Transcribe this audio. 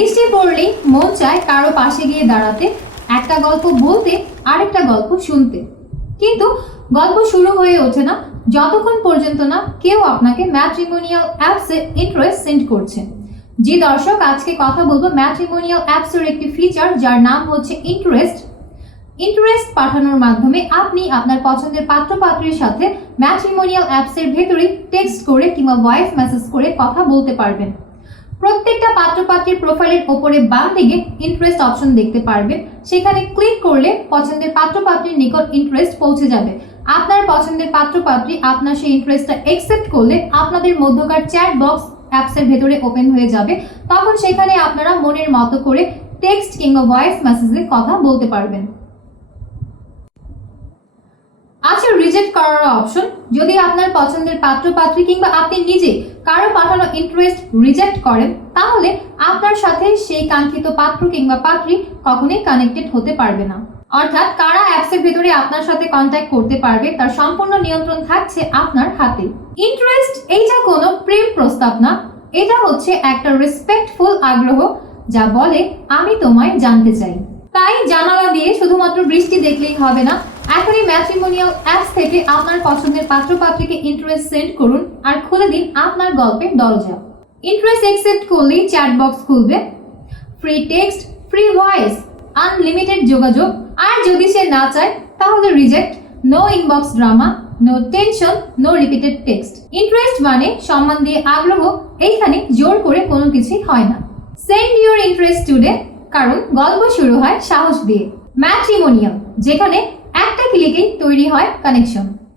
বৃষ্টি পড়লেই মন চায় কারো পাশে গিয়ে দাঁড়াতে, একটা গল্প বলতে, আরেকটা গল্প শুনতে। কিন্তু গল্প শুরু হয়ে ওঠে না যতক্ষণ পর্যন্ত না কেউ আপনাকে ম্যাট্রিমোনিয়াল অ্যাপসে ইন্টারেস্ট সেন্ড করছে। জি দর্শক, আজকে কথা বলবো ম্যাট্রিমোনিয়াল অ্যাপসের একটি ফিচার যার নাম হচ্ছে ইন্টারেস্ট পাঠানোর মাধ্যমে আপনি আপনার পছন্দের পাত্র-পাত্রীর সাথে ম্যাট্রিমোনিয়াল অ্যাপসের ভেতরে টেক্সট করে কিংবা ভয়েস মেসেজ করে কথা বলতে পারবেন। প্রত্যেকটা পাত্র-পাত্রীর প্রোফাইলের ওপরে বাম দিকে ইন্টারেস্ট অপশন দেখতে পারবেন। সেখানে ক্লিক করলে পছন্দের পাত্র-পাত্রীর নিকট ইন্টারেস্ট পৌঁছে যাবে। আপনার পছন্দের পাত্র-পাত্রী আপনার সেই ইন্টারেস্টটা অ্যাকসেপ্ট করলে আপনাদের মধ্যকার চ্যাট বক্স অ্যাপসের ভেতরে ওপেন হয়ে যাবে। তখন সেখানে আপনারা মনের মতো করে টেক্সট কিংবা ভয়েস মেসেজে কথা বলতে পারবেন। আছে রিজেক্ট করার অপশন। যদি আপনার পছন্দের পাত্র-পাত্রী কিংবা আপনি নিজে কারো পাঠানো ইন্টারেস্ট রিজেক্ট করেন, তাহলে আপনার সাথে সেই কাঙ্ক্ষিত পাত্র কিংবা পাত্রী কখনোই কানেক্টেড হতে পারবে না। অর্থাৎ কারা অ্যাপসের ভিতরে আপনার সাথে কন্ট্যাক্ট করতে পারবে তার সম্পূর্ণ নিয়ন্ত্রণ থাকছে আপনার হাতে। ইন্টারেস্ট এইটা কোনো প্রেম প্রস্তাব না, এটা হচ্ছে একটা রেসপেক্টফুল আগ্রহ যা বলে আমি তোমায় জানতে চাই। তাই জানালা দিয়ে শুধুমাত্র বৃষ্টি দেখলেই হবে না, এখনই ম্যাট্রিমোনিয়াল অ্যাপস থেকে আপনার পছন্দের পাত্র-পাত্রীকে ইন্টারেস্ট সেন্ড করুন আর খুলে দিন আপনার গল্পের দরজা। ইন্টারেস্ট অ্যাকসেপ্ট করলেই চ্যাট বক্স খুলবে, free text, free voice, unlimited যোগাযোগ। আর যদি সে না চায় তাহলে reject, no inbox drama, no tension, no repeated text. Interest মানে সম্মান দিয়ে আগ্রহ, এইখানে জোর করে কোনো কিছুই হয় না। সেন্ড ইউর ইন্টারেস্ট টুডে, কারণ গল্প শুরু হয় সাহস দিয়ে। ম্যাট্রিমোনিয়াল, যেখানে একটা ক্লিকেই তৈরি হয় কানেকশন।